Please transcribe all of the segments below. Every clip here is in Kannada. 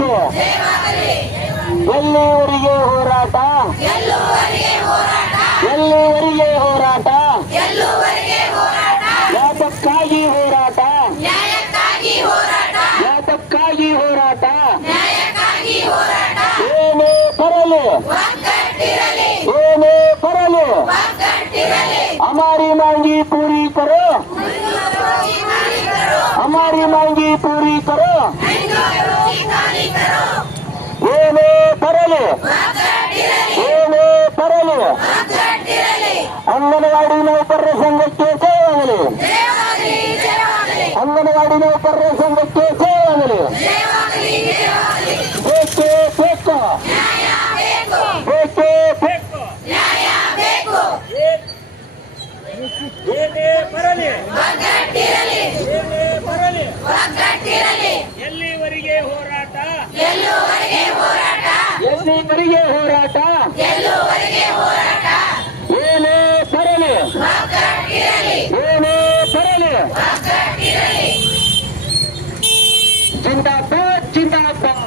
ಬೇಕು. ಎಲ್ಲಿವರೆಗೆ ಹೋರಾಟ. ಎಲ್ಲಿವರೆಗೆ ಹೋರಾಟ. ಏನೇ ಏನು ಬರಲಿ ಅಂಗನವಾಡಿ ನೌಕರರ ಸಂಘಕ್ಕೆ ಸೇವಾಗಲಿ. ಅಂಗನವಾಡಿ ನೌಕರರ ಸಂಘಕ್ಕೆ ಸೇವಾಗಲಿ. ಬೇಕೇ ಬೇಕು. ಬರಲಿ ಏನೇ ಬರಲಿ ಎಲ್ಲಿವರೆಗೆ ಹೋರಾಟ ಎಲ್ಲಿವರೆಗೆ ಹೋರಾಟ. ಏನೇ ಸರಣಿ ಏನೇ ಬರಲಿ ಜಿಂದಾಬಾದ್ ಜಿಂದಾಬಾದ್.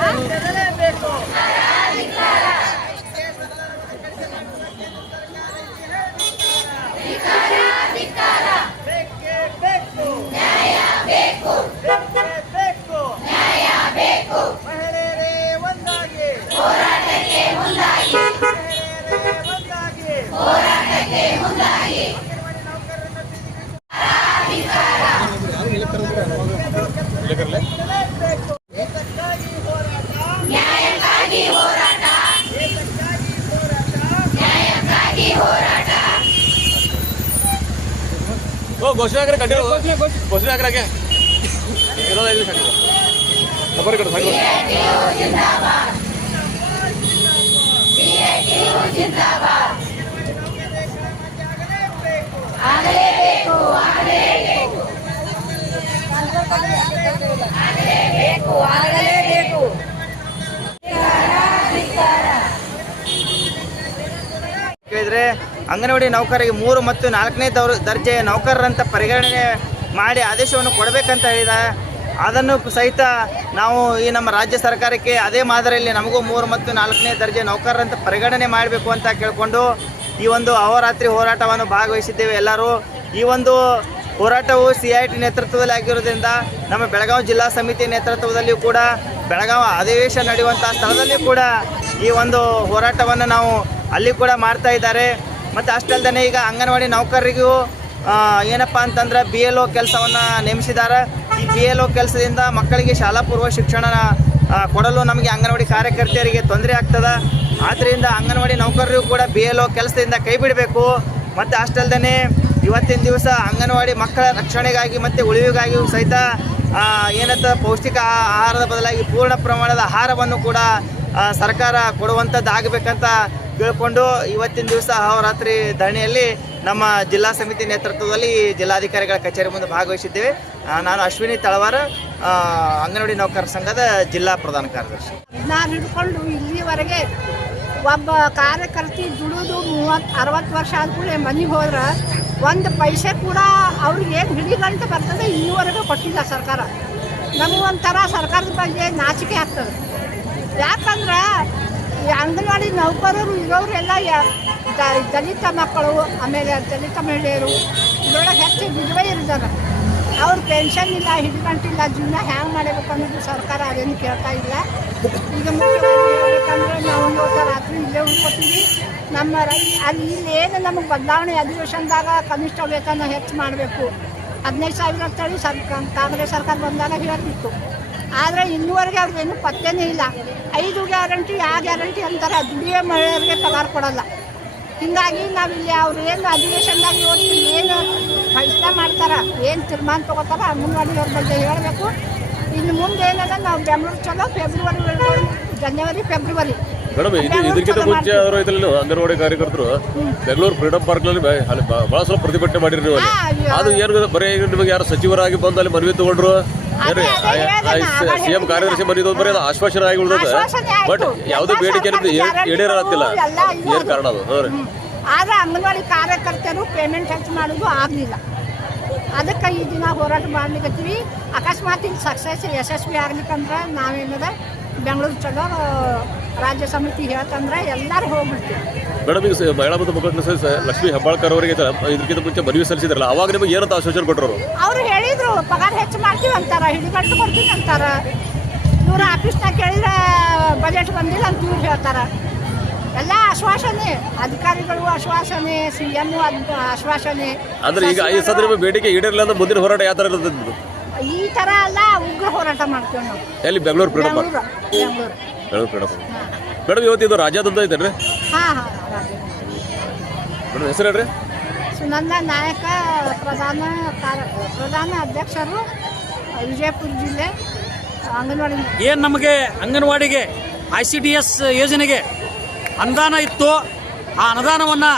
ಮಹಿಳೆಯರೇ ಘೋಷಣೆ ಹಾಕ್ರೆ ಕಂಟಿನ್ಯೂ ಘೋಷಣೆ ಹಾಕ್ರಾಗೆ ಇರೋದು ಐದು ಆಗಲೇಬೇಕು ಆಗಲೇಬೇಕು ಕೊಡು ಸಾಕು ಕೇಳಿದ್ರೆ ಅಂಗನವಾಡಿ ನೌಕರರಿಗೆ ಮೂರು ಮತ್ತು ನಾಲ್ಕನೇ ದೌರ್ ದರ್ಜೆಯ ನೌಕರರಂತ ಪರಿಗಣನೆ ಮಾಡಿ ಆದೇಶವನ್ನು ಕೊಡಬೇಕಂತ ಹೇಳಿದ. ಅದನ್ನು ಸಹಿತ ನಾವು ಈ ನಮ್ಮ ರಾಜ್ಯ ಸರ್ಕಾರಕ್ಕೆ ಅದೇ ಮಾದರಿಯಲ್ಲಿ ನಮಗೂ ಮೂರು ಮತ್ತು ನಾಲ್ಕನೇ ದರ್ಜೆ ನೌಕರರಂತ ಪರಿಗಣನೆ ಮಾಡಬೇಕು ಅಂತ ಕೇಳಿಕೊಂಡು ಈ ಒಂದು ಅಹೋರಾತ್ರಿ ಹೋರಾಟವನ್ನು ಭಾಗವಹಿಸಿದ್ದೇವೆ ಎಲ್ಲರೂ. ಈ ಒಂದು ಹೋರಾಟವು ಸಿ ಐ ಟಿ ನೇತೃತ್ವದಲ್ಲಿ ಆಗಿರೋದ್ರಿಂದ ನಮ್ಮ ಬೆಳಗಾವಿ ಜಿಲ್ಲಾ ಸಮಿತಿ ನೇತೃತ್ವದಲ್ಲಿಯೂ ಕೂಡ, ಬೆಳಗಾವಿ ಅಧಿವೇಶನ ನಡೆಯುವಂಥ ಸ್ಥಳದಲ್ಲಿಯೂ ಕೂಡ ಈ ಒಂದು ಹೋರಾಟವನ್ನು ನಾವು ಅಲ್ಲಿ ಕೂಡ ಮಾಡ್ತಾ ಇದ್ದಾರೆ. ಮತ್ತು ಅಷ್ಟಲ್ದೇ ಈಗ ಅಂಗನವಾಡಿ ನೌಕರರಿಗೂ ಏನಪ್ಪ ಅಂತಂದ್ರೆ ಬಿ ಎಲ್ ಒ ಕೆಲಸವನ್ನು ನೇಮಿಸಿದ್ದಾರೆ. ಈ ಬಿ ಎಲ್ ಒ ಕೆಲಸದಿಂದ ಮಕ್ಕಳಿಗೆ ಶಾಲಾ ಪೂರ್ವ ಶಿಕ್ಷಣ ಕೊಡಲು ನಮಗೆ ಅಂಗನವಾಡಿ ಕಾರ್ಯಕರ್ತೆಯರಿಗೆ ತೊಂದರೆ ಆಗ್ತದೆ. ಆದ್ದರಿಂದ ಅಂಗನವಾಡಿ ನೌಕರರಿಗೂ ಕೂಡ ಬಿ ಎಲ್ ಒ ಕೆಲಸದಿಂದ ಕೈ ಬಿಡಬೇಕು. ಮತ್ತು ಅಷ್ಟಲ್ದೇ ಇವತ್ತಿನ ದಿವಸ ಅಂಗನವಾಡಿ ಮಕ್ಕಳ ರಕ್ಷಣೆಗಾಗಿ ಮತ್ತು ಉಳಿವಿಗಾಗಿಯೂ ಸಹಿತ ಏನಂತ ಪೌಷ್ಟಿಕ ಆಹಾರದ ಬದಲಾಗಿ ಪೂರ್ಣ ಪ್ರಮಾಣದ ಆಹಾರವನ್ನು ಕೂಡ ಸರ್ಕಾರ ಕೊಡುವಂಥದ್ದು ಆಗಬೇಕಂತ ಕೇಳಿಕೊಂಡು ಇವತ್ತಿನ ದಿವಸ ಅಹೋರಾತ್ರಿ ಧರಣಿಯಲ್ಲಿ ನಮ್ಮ ಜಿಲ್ಲಾ ಸಮಿತಿ ನೇತೃತ್ವದಲ್ಲಿ ಜಿಲ್ಲಾಧಿಕಾರಿಗಳ ಕಚೇರಿ ಮುಂದೆ ಭಾಗವಹಿಸಿದ್ದೇವೆ. ನಾನು ಅಶ್ವಿನಿ ತಳವಾರ ಅಂಗನವಾಡಿ ನೌಕರರ ಸಂಘದ ಜಿಲ್ಲಾ ಪ್ರಧಾನ ಕಾರ್ಯದರ್ಶಿ. ನಾನು ಹಿಡ್ಕೊಂಡು ಇಲ್ಲಿವರೆಗೆ ಒಬ್ಬ ಕಾರ್ಯಕರ್ತಿ ದುಡಿದು ಮೂವತ್ತು, ಅರವತ್ತು ವರ್ಷ ಆದ್ಮೇಲೆ ಮನೆಗೆ ಹೋದ್ರೆ ಒಂದು ಪೈಸೆ ಕೂಡ ಅವ್ರಿಗೆ ಏನು ಹಿಡಿಗಂಟು ಬರ್ತದೆ, ಇಲ್ಲಿವರೆಗೂ ಕೊಟ್ಟಿಲ್ಲ ಸರ್ಕಾರ. ನಮಗೊಂಥರ ಸರ್ಕಾರದ ಬಗ್ಗೆ ನಾಚಿಕೆ ಆಗ್ತದೆ. ಯಾಕಂದ್ರೆ ಅಂಗನವಾಡಿ ನೌಕರರು ಇರೋರೆಲ್ಲ ದಲಿತ ಮಕ್ಕಳು, ಆಮೇಲೆ ದಲಿತ ಮಹಿಳೆಯರು, ಇದರೊಳಗೆ ಹೆಚ್ಚು ವಿಧವೆ ಇರ್ತಾರೆ. ಅವ್ರ ಪೆನ್ಷನ್ ಇಲ್ಲ ಹಿಡ್ಕಂಟಿಲ್ಲ ಜೀವನ ಹ್ಯಾಂಗೆ ಮಾಡಬೇಕು ಅನ್ನೋದು ಸರ್ಕಾರ ಅದೇನು ಕೇಳ್ತಾ ಇಲ್ಲ. ಈಗ ಮುಖ್ಯವಾಗಿ ಹೇಳ್ಬೇಕಂದ್ರೆ ನಾವು ರಾತ್ರಿ ಇಲ್ಲೇ ಉಳ್ಕೊತೀವಿ. ನಮ್ಮ ಅಲ್ಲಿ ಏನು ನಮಗೆ ಬದಲಾವಣೆ ಅಧಿವೇಶನದಾಗ ಕನಿಷ್ಠ ವೇತನ ಹೆಚ್ಚು ಮಾಡಬೇಕು. ಹದಿನೈದು ಸಾವಿರ ಅಂತೇಳಿ ಸರ್ಕಾರ ಕಾಂಗ್ರೆಸ್ ಸರ್ಕಾರ ಬಂದಾಗ ಹೇಳ್ತಿತ್ತು. ಆದರೆ ಇನ್ನೂವರೆಗೆ ಅವ್ರದ್ದೇನು ಪತ್ತೆನೇ ಇಲ್ಲ. ಐದು ಗ್ಯಾರಂಟಿ ಆ ಗ್ಯಾರಂಟಿ ಅಂತಾರೆ. ದುಡಿಯೋ ಮಹಿಳೆಯರಿಗೆ ಪಗಾರ ಕೊಡಲ್ಲ. ಹಿಂಗಾಗಿ ನಾವಿಲ್ಲಿ ಅವ್ರು ಏನು ಅಧಿವೇಶನದಾಗ ಇವತ್ತು ಏನು ಫೈಸಲ ಮಾಡ್ತಾರೆ ಏನು ತೀರ್ಮಾನ ತಗೋತಾರ ಅಂಗನವಾಡಿಯವ್ರ ಬಗ್ಗೆ ಹೇಳಬೇಕು. ಇನ್ನು ಮುಂದೆ ಏನದ ನಾವು ಬೆಂಗಳೂರು ಚಲೋ ಫೆಬ್ರವರಿ ಜನವರಿ ಫೆಬ್ರವರಿ. ಮೇಡಮ್ ಇದು ಇದಕ್ಕಿಂತ ಮುಂಚೆ ಅವರು ಐತಲ್ಲ ಅಂಗನವಾಡಿ ಕಾರ್ಯಕರ್ತರು ಬೆಂಗಳೂರು ಫ್ರೀಡಂ ಪಾರ್ಕ್ನಲ್ಲಿ ಅಲ್ಲಿ ಸಲ ಪ್ರತಿಭಟನೆ ಮಾಡಿರಿ ನೀವು ಅದು ಏನು ಬರೀ ನಿಮಗೆ ಯಾರು ಸಚಿವರಾಗಿ ಬಂದು ಅಲ್ಲಿ ಮನವಿ ತಗೊಂಡ್ರು? ಆಗ ಕಾರ್ಯದರ್ಶಿ ಬರೀದು ಬರೀ ಅದು ಆಶ್ವಾಸನೆ ಆಗಿ ಉಳ್ದದ ಬಟ್ ಯಾವುದೇ ಬೇಡಿಕೆ ಇದು ಏನ್ ಕಾರಣ ಅದು. ಆದ್ರೆ ಅಂಗನವಾಡಿ ಕಾರ್ಯಕರ್ತರು ಪೇಮೆಂಟ್ ಹೆಚ್ಚು ಮಾಡೋದು ಆಗಲಿಲ್ಲ. ಅದಕ್ಕೆ ಈ ದಿನ ಹೋರಾಟ ಮಾಡ್ಲಿಕ್ಕತ್ತೀವಿ ಅಕಸ್ಮಾತ್ ಇಲ್ಲಿ ಸಕ್ಸಸ್ ಯಶಸ್ವಿ ಆಗ್ಲಿಕ್ಕಂದ್ರೆ ನಾವೇನದ ಬೆಂಗಳೂರು ಚಲೋ ರಾಜ್ಯ ಸಮಿತಿ ಹೇಳ್ತಂದ್ರೆ ಎಲ್ಲರೂ ಹೋಗ್ಬಿಡ್ತೀವಿ. ಮೇಡಮ್ ಈಗ ಮಹಿಳಾ ಮತ್ತು ಮುಖಂಡ ಸದಸ್ಯ ಸಚಿವ ಲಕ್ಷ್ಮೀ ಹೆಬ್ಬಾಳ್ಕರ್ ಅವರಿಗೆ ಇದಕ್ಕಿಂತ ಮುಂಚೆ ಮನವಿ ಸಲ್ಲಿಸಿದ್ರಲ್ಲ ಅವಾಗ ನಿಮಗೆ ಏನಂತ ಆಶ್ವಾಸನೆ ಕೊಟ್ಟರು ಅವರು? ಹೇಳಿದ್ರು ಪಗಾರ ಹೆಚ್ಚು ಮಾಡ್ತೀವಿ ಅಂತಾರ ಹಿಡಿಗಟ್ಟು ಕೊಡ್ತೀನಿ ಅಂತಾರ. ಇವರು ಆಫೀಸ್ನಾಗ ಕೇಳಿದ್ರೆ ಬಜೆಟ್ ಬಂದಿಲ್ಲ ಅಂತ ಇವ್ರು ಹೇಳ್ತಾರ. ಎಲ್ಲ ಆಶ್ವಾಸನೆ ಅಧಿಕಾರಿಗಳು ಆಶ್ವಾಸನೆ ಸಿ ಎಂ ಆಶ್ವಾಸನೆ. ಅಂದ್ರೆ ಈಗ ಐದು ಸಾವಿರ ಬೇಡಿಕೆ ಈಡೇರಲಿಲ್ಲ ಅಂದ್ರೆ ಮುಂದಿನ ಹೋರಾಟ ಯಾವ ಥರ ಇರ್ತದೆ ಈ ಥರ ಎಲ್ಲ ಉಗ್ರ ಹೋರಾಟ ಮಾಡ್ತೀವಿ ನಾವು. ಎಲ್ಲಿ? ಬೆಂಗಳೂರು ಬೆಂಗಳೂರು ಬೆಂಗಳೂರು. ಮೇಡಮ್ ಇವತ್ತಿದ್ದು ರಾಜ್ಯಾದ್ಯಂತ ಐತೆ ರೀ ಹಾಂ ಹಾಂ. ಮೇಡಮ್ ಹೆಸರು ಹೇಳ್ರಿ? ಸುನಂದ ನಾಯಕ ಪ್ರಧಾನ ಪ್ರಧಾನ ಅಧ್ಯಕ್ಷರು ವಿಜಯಪುರ ಜಿಲ್ಲೆ ಅಂಗನವಾಡಿ ಏನು ನಮಗೆ ಅಂಗನವಾಡಿಗೆ ಐ ಸಿ ಡಿ ಎಸ್ ಯೋಜನೆಗೆ ಅನುದಾನ ಇತ್ತು? ಆ ಅನುದಾನವನ್ನು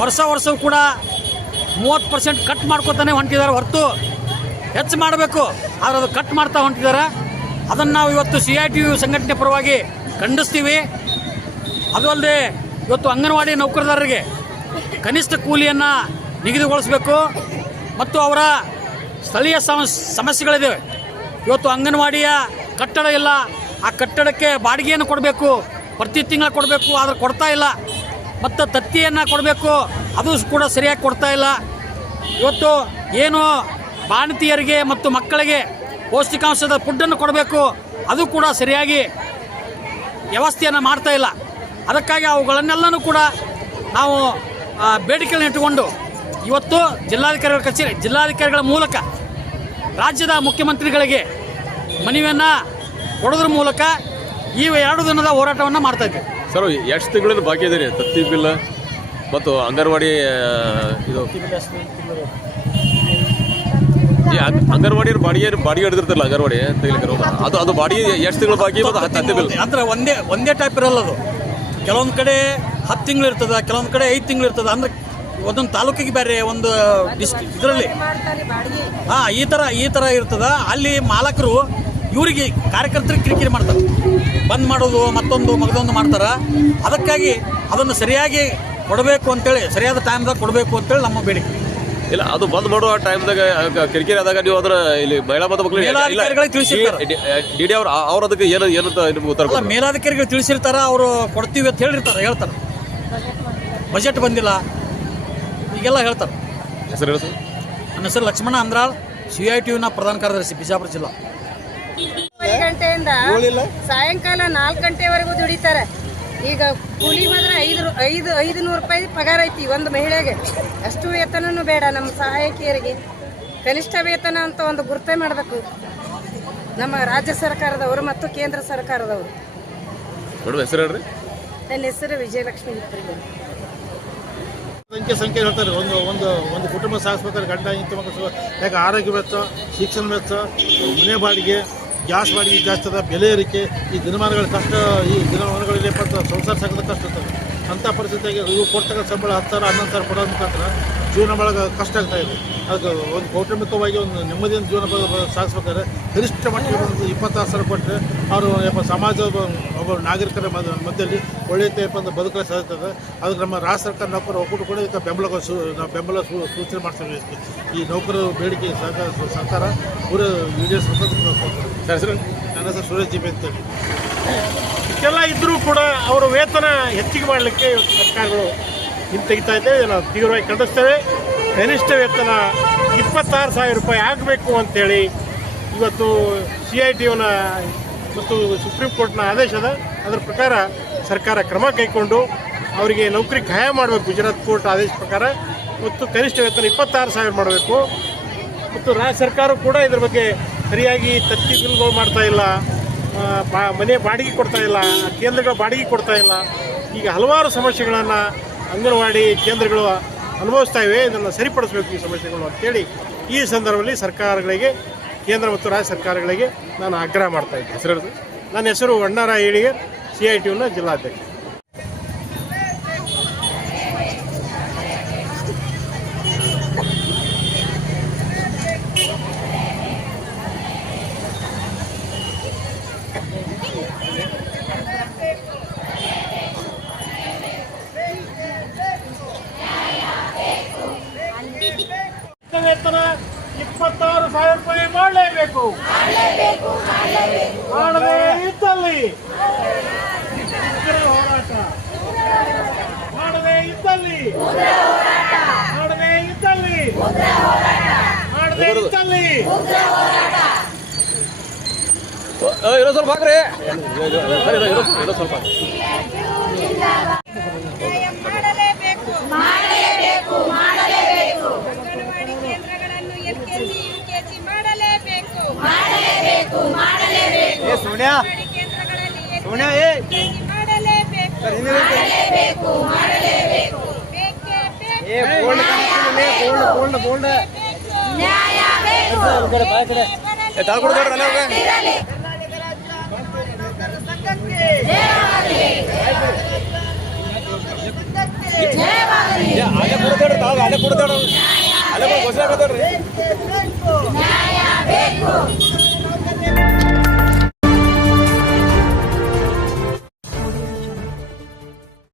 ವರ್ಷ ವರ್ಷವೂ ಕೂಡ ಮೂವತ್ತು ಪರ್ಸೆಂಟ್ ಕಟ್ ಮಾಡ್ಕೊತಾನೆ ಹೊಂಟಿದ್ದಾರೆ. ಹೊರತು ಹೆಚ್ಚು ಮಾಡಬೇಕು ಆದರೆ ಅದು ಕಟ್ ಮಾಡ್ತಾ ಹೊಂಟಿದ್ದಾರೆ. ಅದನ್ನು ನಾವು ಇವತ್ತು ಸಿ ಐ ಟಿ ಯು ಸಂಘಟನೆ ಪರವಾಗಿ ಖಂಡಿಸ್ತೀವಿ. ಅದು ಅಲ್ಲದೆ ಇವತ್ತು ಅಂಗನವಾಡಿ ನೌಕರದಾರರಿಗೆ ಕನಿಷ್ಠ ಕೂಲಿಯನ್ನು ನಿಗದಿಗೊಳಿಸಬೇಕು ಮತ್ತು ಅವರ ಸ್ಥಳೀಯ ಸಮಸ್ ಸಮಸ್ಯೆಗಳಿದ್ದಾವೆ ಇವತ್ತು ಅಂಗನವಾಡಿಯ ಕಟ್ಟಡ ಇಲ್ಲ. ಆ ಕಟ್ಟಡಕ್ಕೆ ಬಾಡಿಗೆಯನ್ನು ಕೊಡಬೇಕು. ಪ್ರತಿ ತಿಂಗಳು ಕೊಡಬೇಕು, ಆದರೆ ಕೊಡ್ತಾ ಇಲ್ಲ. ಮತ್ತು ತತ್ತಿಯನ್ನು ಕೊಡಬೇಕು, ಅದು ಕೂಡ ಸರಿಯಾಗಿ ಕೊಡ್ತಾ ಇಲ್ಲ. ಇವತ್ತು ಏನು ಬಾಣತಿಯರಿಗೆ ಮತ್ತು ಮಕ್ಕಳಿಗೆ ಪೌಷ್ಟಿಕಾಂಶದ ಫುಡ್ಡನ್ನು ಕೊಡಬೇಕು, ಅದು ಕೂಡ ಸರಿಯಾಗಿ ವ್ಯವಸ್ಥೆಯನ್ನು ಮಾಡ್ತಾ ಇಲ್ಲ. ಅದಕ್ಕಾಗಿ ಅವುಗಳನ್ನೆಲ್ಲನೂ ಕೂಡ ನಾವು ಬೇಡಿಕೆಗಳನ್ನ ಇಟ್ಟುಕೊಂಡು ಇವತ್ತು ಜಿಲ್ಲಾಧಿಕಾರಿಗಳ ಕಚೇರಿ ಜಿಲ್ಲಾಧಿಕಾರಿಗಳ ಮೂಲಕ ರಾಜ್ಯದ ಮುಖ್ಯಮಂತ್ರಿಗಳಿಗೆ ಮನವಿಯನ್ನು ಕೊಡೋದ್ರ ಮೂಲಕ ಈ ಎರಡು ದಿನದ ಹೋರಾಟವನ್ನು ಮಾಡ್ತಾ ಇದ್ದೀವಿ ಸರ್ ಎಷ್ಟು ತಿಂಗಳಿಂದ ಬಾಕಿ ಇದೆ ರೀ? ತತ್ತಿ ಬಿಲ್ ಮತ್ತು ಅಂಗನವಾಡಿ ಇದು? ಈ ಅಂಗ್- ಅಂಗನವಾಡಿ ಬಾಡಿಗೆ ಬಾಡಿಗೆ ಹಿಡಿದಿರ್ತಾರಲ್ಲ ಅಂಗನವಾಡಿ ತೆಗಿಲಿಕ್ಕೆ ಅದು ಅದು ಬಾಡಿಗೆ ಎಷ್ಟು ತಿಂಗಳು ಬಾಕಿ ಮತ್ತು ಹತ್ತಿ ಬಿಲ್? ಅಂದ್ರೆ ಒಂದೇ ಒಂದೇ ಟೈಪ್ ಇರಲ್ಲ ಅದು. ಕೆಲವೊಂದು ಕಡೆ ಹತ್ತು ತಿಂಗಳು ಇರ್ತದೆ ಕೆಲವೊಂದು ಕಡೆ ಐದು ತಿಂಗಳು ಇರ್ತದೆ ಅಂದ್ರೆ ಒಂದೊಂದು ತಾಲೂಕಿಗೆ ಬೇರೆ ಒಂದು ಡಿಸ್ಟ್ರಿಕ್ ಇದರಲ್ಲಿ. ಹಾಂ ಈ ಥರ ಈ ಥರ ಇರ್ತದ. ಅಲ್ಲಿ ಮಾಲಕರು ಇವರಿಗೆ ಕಾರ್ಯಕರ್ತರಿಗೆ ಕಿರಿಕಿರಿ ಮಾಡ್ತಾರೆ. ಬಂದ್ ಮಾಡೋದು ಮತ್ತೊಂದು ಮಗದೊಂದು ಮಾಡ್ತಾರೆ. ಅದಕ್ಕಾಗಿ ಅದನ್ನು ಸರಿಯಾಗಿ ಕೊಡಬೇಕು ಅಂತೇಳಿ ಸರಿಯಾದ ಟೈಮ್ದಾಗ ಕೊಡಬೇಕು ಅಂತೇಳಿ ನಮ್ಮ ಬೇಡಿಕೆ. ಇಲ್ಲ ಅದು ಬಂದ್ ಮಾಡುವ ಟೈಮ್ದಾಗ ಕಿರಿಕಿರಿ ಆದಾಗ ನೀವು ಅದ್ರ ಇಲ್ಲಿ ಮಹಿಳಾ ಮತ್ತು ಮಕ್ಕಳಿಗೆ ತಿಳಿಸಿರ್ತಾರೆ. ಡಿ ಡಿ ಅವ್ರು ಅವ್ರ ಅದಕ್ಕೆ ಏನು ಏನು ನಿಮ್ಗೆ ಉತ್ತರ? ಮೇಲಾಧಿಕಾರಿಗಳು ತಿಳಿಸಿರ್ತಾರ ಅವರು ಕೊಡ್ತೀವಿ ಅಂತ ಹೇಳಿರ್ತಾರೆ ಹೇಳ್ತಾರೆ. ಬಜೆಟ್ ಬಂದಿಲ್ಲ. ಈಗೆಲ್ಲ ಹೇಳ್ತಾರೆ. ಹೆಸರು ಹೇಳಿ ಸರ್. ನನ್ನ ಹೆಸರು Lakshmana Andral C I T ಯುನ ಪ್ರಧಾನ ಕಾರ್ಯದರ್ಶಿ ಬಿಜಾಪುರ ಜಿಲ್ಲಾ. ಐದು ಗಂಟೆಯಿಂದ ಸಾಯಂಕಾಲ ನಾಲ್ಕು ಗಂಟೆವರೆಗೂ ದುಡಿತಾರೆ. ಈಗ ಕೂಲಿ ಮಾತ್ರ ಐದು ರು- ಐದು ಐದು ನೂರು ರೂಪಾಯಿ ಪಗಾರ ಐತಿ ಒಂದು ಮಹಿಳೆಗೆ. ಅಷ್ಟು ವೇತನನೂ ಬೇಡ ನಮ್ಮ ಸಹಾಯಕಿಯರಿಗೆ. ಕನಿಷ್ಠ ವೇತನ ಅಂತ ಒಂದು ಗುರುತೆ ಮಾಡಬೇಕು. ನಮ್ಮ ರಾಜ್ಯ ಸರ್ಕಾರದವರು ಮತ್ತು ಕೇಂದ್ರ ಸರ್ಕಾರದವರು. ಹೆಸರು ಹೇಳ್ರಿ. ನನ್ನ ಹೆಸರು ವಿಜಯಲಕ್ಷ್ಮಿ ಇಬ್ಬರಿಗೆ ಸಂಖ್ಯೆ ಸಂಖ್ಯೆ ಹೇಳ್ತಾರೆ, ಒಂದು ಒಂದು ಒಂದು ಕುಟುಂಬ ಸಾಗಿಸ್ಬೇಕಾದ್ರೆ ಗಂಡ ಇಂಥ ಮಕ್ಕಳು ಯಾಕೆ ಆರೋಗ್ಯ ವೆಚ್ಚ, ಶಿಕ್ಷಣ ವೆಚ್ಚ, ಮನೆ ಬಾಡಿಗೆ, ಗ್ಯಾಸ್ ಬಾಡಿಗೆ ಜಾಸ್ತಿ ಅದ, ಬೆಲೆ ಏರಿಕೆ, ಈ ದಿನಮಾನಗಳ ಕಷ್ಟ, ಈ ದಿನಮಾನಗಳಲ್ಲಿ ಸಂಸಾರ ಸಾಕೋದು ಕಷ್ಟ ಇರ್ತದೆ. ಅಂಥ ಪರಿಸ್ಥಿತಿಯಾಗಿ ಇವು ಕೊಡ್ತಕ್ಕಂಥ ಸಂಬಳ ಹತ್ತು ಸಾವಿರ, ಹನ್ನೊಂದು ಸಾವಿರ ಕೊಡೋ ಮುಖಾಂತರ ಜೀವನ ಬಳಗ ಕಷ್ಟ ಆಗ್ತಾ ಅದಕ್ಕೆ ಒಂದು ಕೌಟುಂಬಿಕವಾಗಿ ಒಂದು ನೆಮ್ಮದಿಯಿಂದ ಜೀವನ ಸಾಗಿಸ್ಬೇಕಾದ್ರೆ ಗರಿಷ್ಠ ಮಟ್ಟಿಗೆ ಒಂದು ಇಪ್ಪತ್ತಾರು ಸಾವಿರ ಕೊಟ್ಟರೆ ಅವರು ಯಪ್ಪ ಸಮಾಜ ಒಬ್ಬ ನಾಗರಿಕರ ಮಧ್ಯ ಮಧ್ಯದಲ್ಲಿ ಒಳ್ಳೆಯ ಅಂತ ಬದುಕಲು ಸಾಧ್ಯ ಅದಕ್ಕೆ ನಮ್ಮ ರಾಜ್ಯ ಸರ್ಕಾರ ನೌಕರ ಒಕ್ಕೂಟ ಕೂಡ ಇದಕ್ಕೆ ಬೆಂಬಲ ಸೂ ನಾವು ಬೆಂಬಲ ಸೂಚನೆ ಮಾಡ್ತೀವಿ ಈ ನೌಕರ ಬೇಡಿಕೆ ಸರ್ಕಾರ ಸರ್ಕಾರ ಯು ಡಿ ಸರ್ ಹೆಸರು ನನ್ನ ಹೆಸರು ಸುರೇಶ್ ಜಿಬಿ ಅಂತೇಳಿ. ಇಷ್ಟೆಲ್ಲ ಇದ್ದರೂ ಕೂಡ ಅವರ ವೇತನ ಹೆಚ್ಚಿಗೆ ಮಾಡಲಿಕ್ಕೆ ಸರ್ಕಾರಗಳು ಹಿಂತೆಗಿತಾ ಇದೆ. ನಾವು ತೀವ್ರವಾಗಿ ಖಂಡಿಸ್ತೇವೆ. ಕನಿಷ್ಠ ವೇತನ ಇಪ್ಪತ್ತಾರು ಸಾವಿರ ರೂಪಾಯಿ ಆಗಬೇಕು ಅಂತೇಳಿ ಇವತ್ತು ಸಿ ಐ ಟಿಯವನ ಮತ್ತು ಸುಪ್ರೀಂ ಕೋರ್ಟ್ನ ಆದೇಶದ ಅದರ ಪ್ರಕಾರ ಸರ್ಕಾರ ಕ್ರಮ ಕೈಗೊಂಡು ಅವರಿಗೆ ನೌಕರಿ ಖಾಯ ಮಾಡಬೇಕು. ಗುಜರಾತ್ ಕೋರ್ಟ್ ಆದೇಶ ಪ್ರಕಾರ ಮತ್ತು ಕನಿಷ್ಠ ವೇತನ ಇಪ್ಪತ್ತಾರು ಸಾವಿರ ಮಾಡಬೇಕು. ಮತ್ತು ರಾಜ್ಯ ಸರ್ಕಾರ ಕೂಡ ಇದ್ರ ಬಗ್ಗೆ ಸರಿಯಾಗಿ ತತ್ತಿ ಬಿಲ್ಗಳು ಮಾಡ್ತಾ ಇಲ್ಲ. ಬಾ, ಮನೆ ಬಾಡಿಗೆ ಕೊಡ್ತಾ ಇಲ್ಲ. ಕೇಂದ್ರಗಳ ಬಾಡಿಗೆ ಕೊಡ್ತಾ ಇಲ್ಲ. ಈಗ ಹಲವಾರು ಸಮಸ್ಯೆಗಳನ್ನು ಅಂಗನವಾಡಿ ಕೇಂದ್ರಗಳು ಅನುಭವಿಸ್ತಾ ಇವೆ ಇದನ್ನು ಸರಿಪಡಿಸಬೇಕು ಈ ಸಮಸ್ಯೆಗಳು ಅಂತೇಳಿ ಈ ಸಂದರ್ಭದಲ್ಲಿ ಸರ್ಕಾರಗಳಿಗೆ ಕೇಂದ್ರ ಮತ್ತು ರಾಜ್ಯ ಸರ್ಕಾರಗಳಿಗೆ ನಾನು ಆಗ್ರಹ ಮಾಡ್ತಾ ಇದ್ದೆ ಹೆಸರು ನನ್ನ ಹೆಸರು ಅಣ್ಣಾರಾಯ ಏಳಿಗೆ ಸಿ ಐ ಟಿಯುನ ಜಿಲ್ಲಾಧ್ಯಕ್ಷ ಉಗ್ರ ಹೋರಾಟ ಮಾಡದೇ ಇದ್ದಲ್ಲಿ ಮಾಡದೇ ಇದ್ದಲ್ಲಿ. ಮಾಡದೇ ಇದ್ದಲ್ಲಿ. ಏ, ಇರೋ ಸ್ವಲ್ಪ ಹಾಕ್ರಿ. ಸರಿ, ಇರೋ ಇರೋ ಸ್ವಲ್ಪ ಮಾಡಲೇಬೇಕು ಮಾಡಲೇಬೇಕು ಮಾಡಲೇಬೇಕು ಅಂಗನವಾಡಿ ಕೇಂದ್ರಗಳನ್ನು ಎಲ್ಕೆಜಿ ಯುಕೆಜಿ ಮಾಡಲೇಬೇಕು ಮಾಡಲೇಬೇಕು ಮಾಡಲೇಬೇಕು ಏ ಸೋನಿಯಾ. ಕೇಂದ್ರಗಳಲ್ಲಿ ಸೋನಿಯಾ ಏ. ಮಾಡಲೇಬೇಕು. ಸರ್, ಹಿಂದೆ ಮಾಡಲೇಬೇಕು ಮಾಡಲೇಬೇಕು. ಬೇಕೇ ಏ ಬೇಕು ಬೋಲ್ಡ್ ಬೋಲ್ಡ್ ಬೋಲ್ಡ್ ಬೋಲ್ಡ್ ನ್ಯಾಯ ಬೇಕು ಏ ತಾಳು ಕೊಡ್ತಾಡ್ರಿ ಅಲ್ಲೇ ಹೋಗ ಏ, ಅಲ್ಲೇ ಕೊಡ್ತಾಡ್ರಿ ತಾಳು ಅಲ್ಲೇ ಕೊಡ್ತಾಡ್ರಿ ಅಲ್ಲೇ ಘೋಷಣೆ ಕೊಡ್ತಾಡ್ರಿ ನ್ಯಾಯ ಬೇಕು